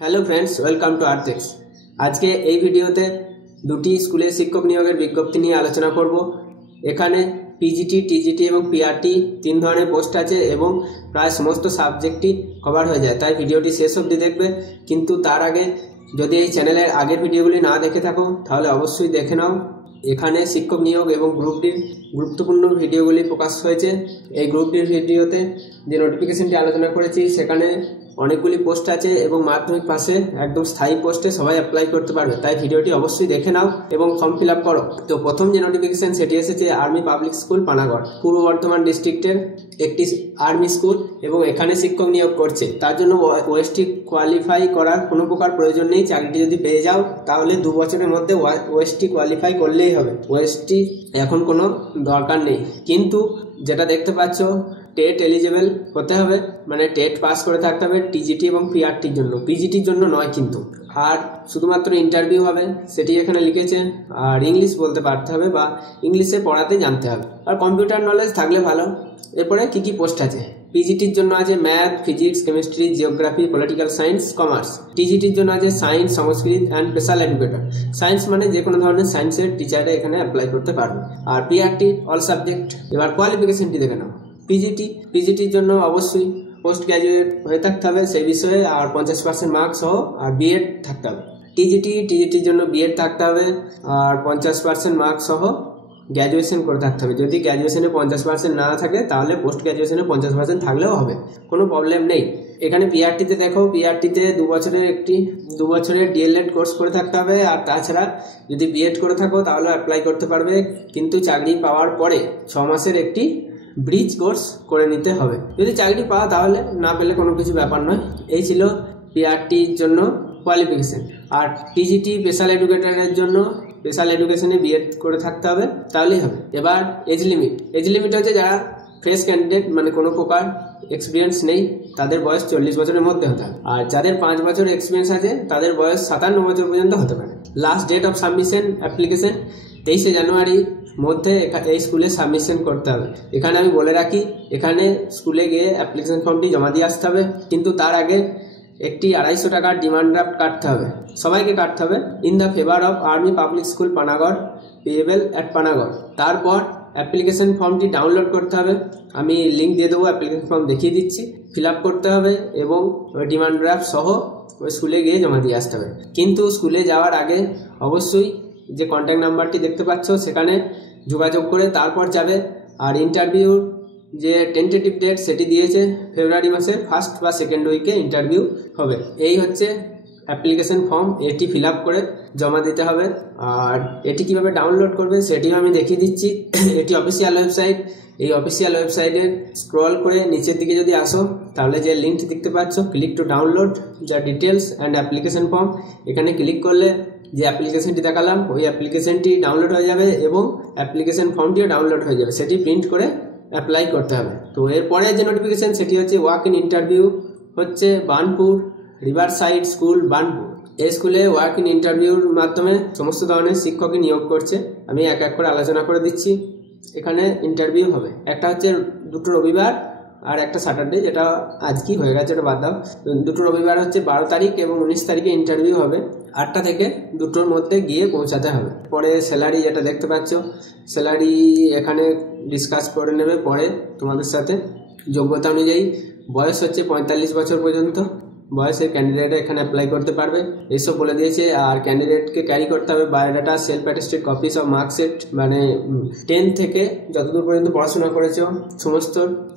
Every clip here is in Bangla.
হ্যালো ফ্রেন্ডস, ওয়েলকাম টু আর্থেক্স। আজকে এই ভিডিওতে দুটি স্কুলে শিক্ষক নিয়োগের বিজ্ঞপ্তি নিয়ে আলোচনা করব। এখানে পিজিটি, টিজিটি এবং পিআরটি তিন ধরনের পোস্ট আছে এবং প্রায় সমস্ত সাবজেক্টই কভার হয়ে যায়, তাই ভিডিওটি শেষ অবধি দেখবে। কিন্তু তার আগে যদি এই চ্যানেলের আগের ভিডিওগুলি না দেখে থাকো তাহলে অবশ্যই দেখে নাও। এখানে শিক্ষক নিয়োগ এবং গ্রুপ ডির গুরুত্বপূর্ণ ভিডিওগুলি প্রকাশ হয়েছে। এই গ্রুপ ডির ভিডিওতে যে নোটিফিকেশনটি আলোচনা করেছি সেখানে অনেকগুলি পোস্ট আছে এবং মাধ্যমিক পাশে একদম স্থায়ী পোস্টে সবাই অ্যাপ্লাই করতে পারবে, তাই ভিডিওটি অবশ্যই দেখে নাও এবং ফর্ম ফিল আপ করো। তো প্রথম যে নোটিফিকেশন সেটি এসেছে আর্মি পাবলিক স্কুল পানাগড়, পূর্ব বর্ধমান ডিস্ট্রিক্টের একটি আর্মি স্কুল এবং এখানে শিক্ষক নিয়োগ করছে। তার জন্য ওএসটি কোয়ালিফাই করার কোনো প্রকার প্রয়োজন নেই। চাকরিটি যদি পেয়ে যাও তাহলে 2 বছরের মধ্যে ওএসটি কোয়ালিফাই করলেই হবে। ওএসটি এখন কোনো দরকার নেই, কিন্তু যেটা দেখতে পাচ্ছ টেট এলিজেবল হতে হবে, মানে টেট পাস করে থাকতে হবে টিজিটি এবং পিআরটির জন্য, পিজিটির জন্য নয় কিন্তু। আর শুধুমাত্র ইন্টারভিউ হবে সেটি এখানে লিখেছে। আর ইংলিশ বলতে পারতে হবে বা ইংলিশে পড়াতে জানতে হবে, আর কম্পিউটার নলেজ থাকলে ভালো। এরপরে কি কি পোস্ট আছে? পিজিটির জন্য আছে math, physics, chemistry, geography, political science, commerce. টিজিটির জন্য আছে science, Sanskrit and special educator. Science মানে যে কোনো ধরনের সায়েন্সের টিচারে এখানে অ্যাপ্লাই করতে পারবে। আর পিআরটি অল সাবজেক্ট। এবার কোয়ালিফিকেশনটি দেখে নাও। পিজিটির জন্য অবশ্যই পোস্ট গ্রাজুয়েট হয়ে থাকতে হবে সেই বিষয়ে, আর 50% মার্কস সহ, আর বিএড থাকতে হবে। টিজিটির জন্য বিএড থাকতে হবে আর 50% মার্কস সহ গ্র্যাজুয়েশন করে থাকতে হবে। যদি গ্র্যাজুয়েশনে 50% না থাকে তাহলে পোস্ট গ্র্যাজুয়েশনে 50% থাকলেও হবে, কোনো প্রবলেম নেই। এখানে পিআরটিতে দেখো, পিআরটিতে 2 বছরের ডিএলএড কোর্স করে থাকতে হবে। আর তাছাড়া যদি বিএড করে থাকো তাহলে অ্যাপ্লাই করতে পারবে, কিন্তু চাকরি পাওয়ার পরে 6 মাসের একটি ব্রিজ কোর্স করে নিতে হবে। যদি চাকরি পাও তাহলে, না পেলে কোনো কিছু ব্যাপার নয়। এই ছিল পিআরটির জন্য কোয়ালিফিকেশন। আর টিজিটি স্পেশাল এডুকেটরের জন্য স্পেশাল এডুকেশনে বিএড করে থাকতে হবে, তাহলেই হবে। এবার এজ লিমিট হচ্ছে যারা ফ্রেশ ক্যান্ডিডেট, মানে কোনো প্রকার এক্সপিরিয়েন্স নেই, তাদের বয়স 40 বছরের মধ্যে হতে হবে। আর যাদের 5 বছর এক্সপিরিয়েন্স আছে তাদের বয়স 57 বছর পর্যন্ত হতে পারে। Last date of submission application 23 জানুয়ারি মধ্যে এই স্কুলে সাবমিশন করতে হবে। এখানে আমি বলে রাখি, এখানে স্কুলে গিয়ে অ্যাপ্লিকেশন ফর্মটি জমা দিয়ে আসতে হবে, কিন্তু তার আগে একটি 250 টাকার ডিমান্ড ড্রাফট কাটতে হবে, সবাইকে কাটতে হবে। In the favour of army public school Panagarh, payable at Panagarh. তারপর অ্যাপ্লিকেশন ফর্মটি ডাউনলোড করতে হবে, আমি লিঙ্ক দিয়ে দেবো, অ্যাপ্লিকেশন ফর্ম দেখিয়ে দিচ্ছি। ফিল আপ করতে হবে এবং ওই ডিমান্ড ড্রাফট সহ ওই স্কুলে গিয়ে জমা দিয়ে আসতে হবে। কিন্তু স্কুলে যাওয়ার আগে অবশ্যই যে কন্ট্যাক্ট নাম্বারটি দেখতে পাচ্ছ সেখানে যোগাযোগ করে তারপর যাবে। আর ইন্টারভিউর যে টেন্টেটিভ ডেট সেটি দিয়েছে ফেব্রুয়ারি মাসের 1st বা 2nd উইকে ইন্টারভিউ হবে। এই হচ্ছে অ্যাপ্লিকেশন ফর্ম, এটি ফিল আপ করে জমা দিতে হবে। আর এটি কিভাবে ডাউনলোড করবে সেটিও আমি দেখিয়ে দিচ্ছি। এটি অফিসিয়াল ওয়েবসাইট। এই অফিসিয়াল ওয়েবসাইটে স্ক্রল করে নিচের দিকে যদি আসো তাহলে যে লিঙ্কটি দেখতে পাচ্ছ, ক্লিক টু ডাউনলোড যা ডিটেলস অ্যান্ড অ্যাপ্লিকেশন ফর্ম, এখানে ক্লিক করলে যে অ্যাপ্লিকেশনটি দেখালাম ওই অ্যাপ্লিকেশনটি ডাউনলোড হয়ে যাবে এবং অ্যাপ্লিকেশন ফর্মটিও ডাউনলোড হয়ে যাবে, সেটি প্রিন্ট করে অ্যাপ্লাই করতে হবে। তো এরপরে যে নোটিফিকেশন সেটি হচ্ছে ওয়াক ইন ইন্টারভিউ, হচ্ছে বার্নপুর রিভারসাইড স্কুল বার্নপুর। এই স্কুলে ওয়াক ইন ইন্টারভিউর মাধ্যমে সমস্ত ধরনের শিক্ষকই নিয়োগ করছে। আমি এক এক করে আলোচনা করে দিচ্ছি। এখানে ইন্টারভিউ হবে, একটা হচ্ছে 2টো রবিবার আর একটা স্যাটারডে, যেটা আজকেই হয়ে গেছে, ওটা বাদ দাও। 2টো রবিবার হচ্ছে 12 তারিখ এবং 19 তারিখে ইন্টারভিউ হবে। 8টা থেকে 2টোর মধ্যে গিয়ে পৌঁছাতে হবে। পরে স্যালারি যেটা দেখতে পাচ্ছ, স্যালারি এখানে ডিসকাস করে নেবে পরে তোমাদের সাথে। যোগ্যতা অনুযায়ী বয়স হচ্ছে 45 বছর পর্যন্ত বয়সের ক্যান্ডিডেট এখানে অ্যাপ্লাই করতে পারবে, এইসব বলে দিয়েছে। আর ক্যান্ডিডেটকে ক্যারি করতে হবে biodata, self attested copies of marksheet, মানে 10 থেকে যতদূর পর্যন্ত পড়াশোনা করেছো সমস্ত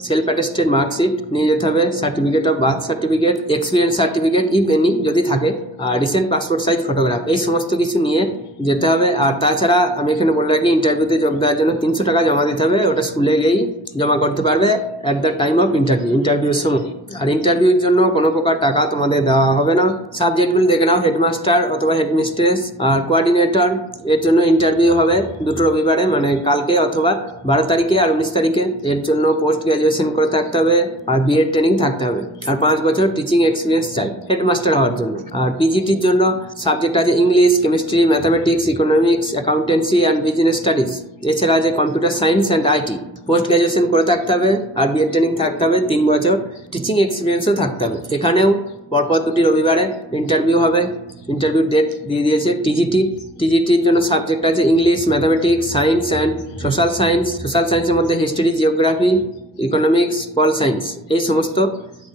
সেলফ অ্যাটেস্টেড মার্কশিট নিয়ে যেতে হবে, certificate of birth certificate, experience certificate if any যদি থাকে, আর রিসেন্ট পাসপোর্ট সাইজ ফটোগ্রাফ, এই সমস্ত কিছু নিয়ে যেতে হবে। আর তাছাড়া আমি এখানে বলে রাখি, ইন্টারভিউতে যোগ দেওয়ার জন্য 300 টাকা জমা দিতে হবে, ওটা স্কুলে গিয়েই জমা করতে পারবে অ্যাট দ্য টাইম অফ ইন্টারভিউর সময়। আর ইন্টারভিউর জন্য কোনো প্রকার টাকা তোমাদের দেওয়া হবে না। সাবজেক্টগুলি দেখে নাও, হেডমাস্টার অথবা হেডমিস্ট্রেস আর কোঅর্ডিনেটর, এর জন্য ইন্টারভিউ হবে 2টো রবিবারে, মানে কালকে অথবা 12 তারিখে আর 19 তারিখে। এর জন্য পোস্ট গ্রাজুয়েশন করে থাকতে হবে আর বিএড ট্রেনিং থাকতে হবে, আর 5 বছর টিচিং এক্সপিরিয়েন্স চাই হেডমাস্টার হওয়ার জন্য। আর পিজিটির জন্য সাবজেক্ট আছে English, chemistry, mathematics, economics, accountancy and business studies. এছাড়া আছে computer science and IT. Post graduation করে থাকতে হবে আর বিএড ট্রেনিং থাকতে হবে 3 বছর, টিচিং এক্সপিরিয়েন্সও থাকতে হবে। এখানেও পরপর 2টি রবিবারে ইন্টারভিউ হবে। ইন্টারভিউ ডেট দিয়ে দিয়েছে। টিজিটির জন্য সাবজেক্ট আছে English, mathematics, science and social science. Social সায়েন্সের মধ্যে history, geography, economics, pol science, এই সমস্ত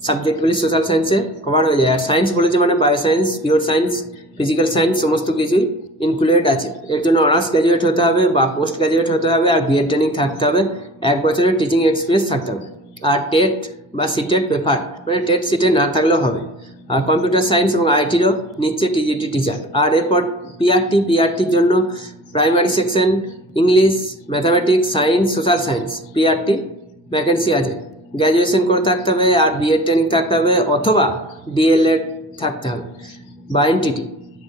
সাবজেক্টগুলি সোশ্যাল সায়েন্সে কভার হয়ে যায়। আর সায়েন্স বলেছে মানে bio science, pure science, physical science সমস্ত কিছুই ইনক্লুডেড আছে। এর জন্য অনার্স গ্র্যাজুয়েট হতে হবে বা পোস্ট গ্র্যাজুয়েট হতে হবে, আর বিএড ট্রেনিং থাকতে হবে, 1 বছরের টিচিং এক্সপিরিয়েন্স থাকতে হবে। আর টেট বা সিটেট পেপার, মানে টেট সিটে না থাকলেও হবে। আর কম্পিউটার সায়েন্স এবং আইটিরও নিচ্ছে টিজিটি টিচার। আর এরপর পিআরটির জন্য primary section English, mathematics, science, social science, PRT vacancy আছে। গ্র্যাজুয়েশন করে থাকতে হবে আর বিএড ট্রেনিং থাকতে হবে, অথবা ডিএলএড থাকতে হবে বা এনটিটি,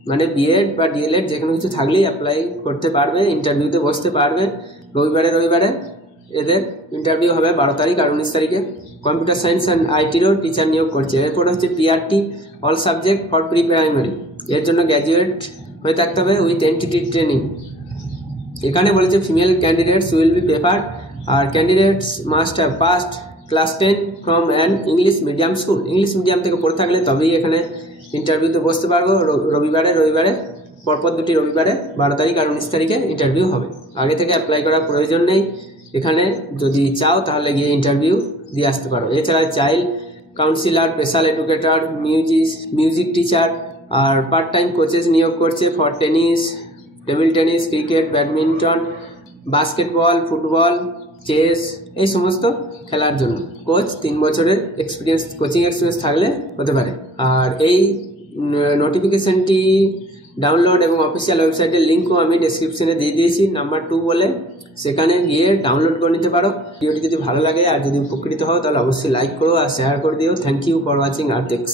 মানে বিএড বা ডিএলএড যে কোনো কিছু থাকলেই অ্যাপ্লাই করতে পারবে, ইন্টারভিউতে বসতে পারবে। রবিবারে এদের ইন্টারভিউ হবে 12 তারিখ আর 19 তারিখে। কম্পিউটার সায়েন্স অ্যান্ড আইটিরও টিচার নিয়োগ করছে। এরপর হচ্ছে PRT all subject for pre primary, এর জন্য গ্র্যাজুয়েট হয়ে থাকতে হবে উইথ এনটিটি ট্রেনিং। এখানে বলেছে female candidates will be preferred, আর candidates must have past class 10 from an English medium school. English medium থেকে পড়ে থাকলে তবেই এখানে ইন্টারভিউতে বসতে পারবো। রবিবারে পরপর 2টি রবিবারে 12 তারিখ আর 19 তারিখে ইন্টারভিউ হবে। আগে থেকে অ্যাপ্লাই করার প্রয়োজন নেই। এখানে যদি চাও তাহলে গিয়ে ইন্টারভিউ দিয়ে আসতে পারো। এছাড়া child counsellor, special educator, music teacher আর পার্ট টাইম কোচেস নিয়োগ করছে for tennis, table tennis, cricket, badminton, basketball, football, chess, এই সমস্ত খেলার জন্য। কোচ 3 বছরের কোচিং এক্সপিরিয়েন্স থাকলে হতে পারে। আর এই নোটিফিকেশনটি ডাউনলোড এবং অফিসিয়াল ওয়েবসাইটের লিঙ্কও আমি ডেসক্রিপশনে দিয়ে দিয়েছি, নাম্বার 2 বলে, সেখানে গিয়ে ডাউনলোড করে নিতে পারো। ভিডিওটি যদি ভালো লাগে আর যদি উপকৃত হও তাহলে অবশ্যই লাইক করো আর শেয়ার করে দিও। Thank you for watching Artex.